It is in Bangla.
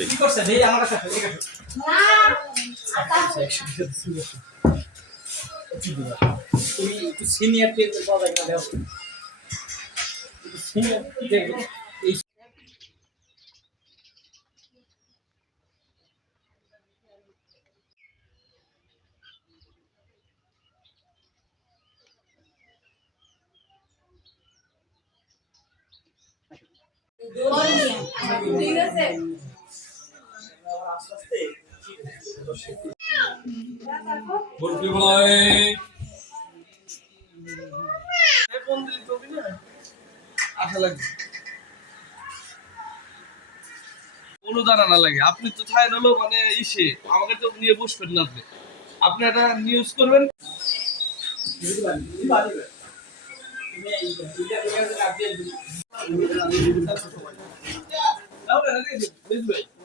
কি করছে দেই আমার কাছে ঠিক আছে না তুই সিনিয়র কে পাওয়া যায় না দাও সিনিয়র দেখ এই ঠিক আছে বলবি বলাই এই ফোন দিলি তো না আশা লাগে অনুদান আনা লাগে আপনি তো থাকেন হলো মানে ইসে আমাকে তো নিয়ে বসবেন না আপনি আপনি একটা নিউজ করবেন তুমি